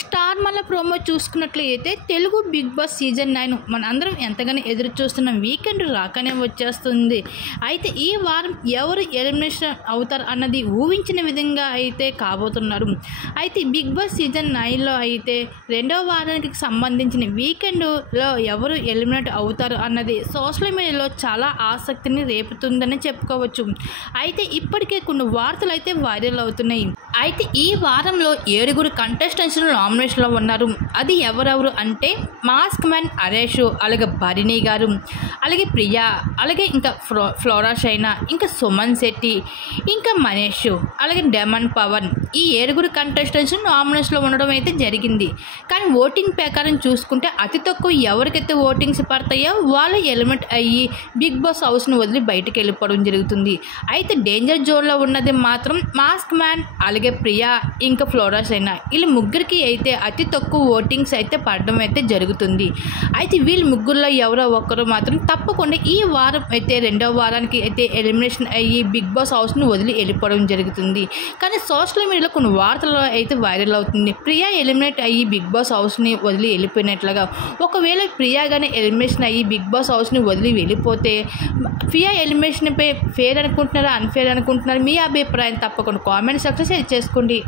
Star మల్ల promo చూసుకున్నట్లయితే Telugu big boss season 9 మనందరం ఎంతగానో ఎదురు చూస్తున్న వీకెండ్ రాకనే వచ్చేస్తుంది. అయితే ఈ వారం ఎవరు ఎలిమినేషన్ అవుతారు అన్నది ఊహించిన విధంగా అయితే కాబోతున్నారు. అయితే బిగ్ బాస్ సీజన్ 9లో అయితే రెండవ వారానికి సంబంధించిన వీకెండ్లో ఎవరు ఎలిమినేట్ అవుతారు అన్నది సోషల్ మీడియాలో చాలా ఆసక్తిని రేపుతుందని చెప్పుకోవచ్చు. అయితే ఇప్పటికే కొన్ని వార్తలు అయితే వైరల్ అవుతున్నాయి. అయితే ఈ వారంలో 7 కంటెస్టెంట్స్ నామినేషన్లో ఉన్నారు. అది ఎవరెవరు అంటే మాస్క్ మ్యాన్ హరీష్, అలాగే భరణి గారు, అలాగే ప్రియా, అలాగే ఇంకా ఫ్లోరా షైనా, ఇంకా సుమన్ శెట్టి, ఇంకా మనీష్, అలాగే డెమన్ పవన్. ఈ 7 కంటెస్టెంట్స్ నామినేషన్లో ఉండడం అయితే జరిగింది. కానీ ఓటింగ్ ప్రకారం చూసుకుంటే అతి తక్కువ ఎవరికైతే ఓటింగ్స్ పడతాయో వాళ్ళు ఎలిమినేట్ అయ్యి బిగ్ బాస్ హౌస్ను వదిలి బయటకు వెళ్ళిపోవడం జరుగుతుంది. అయితే డేంజర్ జోన్లో ఉన్నది మాత్రం మాస్క్ మ్యాన్, అలాగే ప్రియా, ఇంకా ఫ్లోరా షైనా. వీళ్ళ ముగ్గురికి అయితే అతి తక్కువ ఓటింగ్స్ అయితే పడడం అయితే జరుగుతుంది. అయితే వీళ్ళ ముగ్గురులో ఎవరో ఒక్కరు మాత్రం తప్పకుండా ఈ వారం అయితే రెండవ వారానికి అయితే ఎలిమినేషన్ అయ్యి బిగ్ బాస్ హౌస్ను వదిలి వెళ్ళిపోవడం జరుగుతుంది. కానీ సోషల్ మీడియాలో కొన్ని వార్తలు అయితే వైరల్ అవుతుంది. ప్రియా ఎలిమినేట్ అయ్యి బిగ్ బాస్ హౌస్ని వదిలి వెళ్ళిపోయినట్లుగా. ఒకవేళ ప్రియా కానీ ఎలిమినేషన్ అయ్యి బిగ్ బాస్ హౌస్ని వదిలి వెళ్ళిపోతే ప్రియా ఎలిమినేషన్పై ఫేర్ అనుకుంటున్నారా, అన్ఫేర్ అనుకుంటున్నారా? మీ అభిప్రాయం తప్పకుండా కామెంట్ సెక్షన్లో షేర్ చేసుకోండి.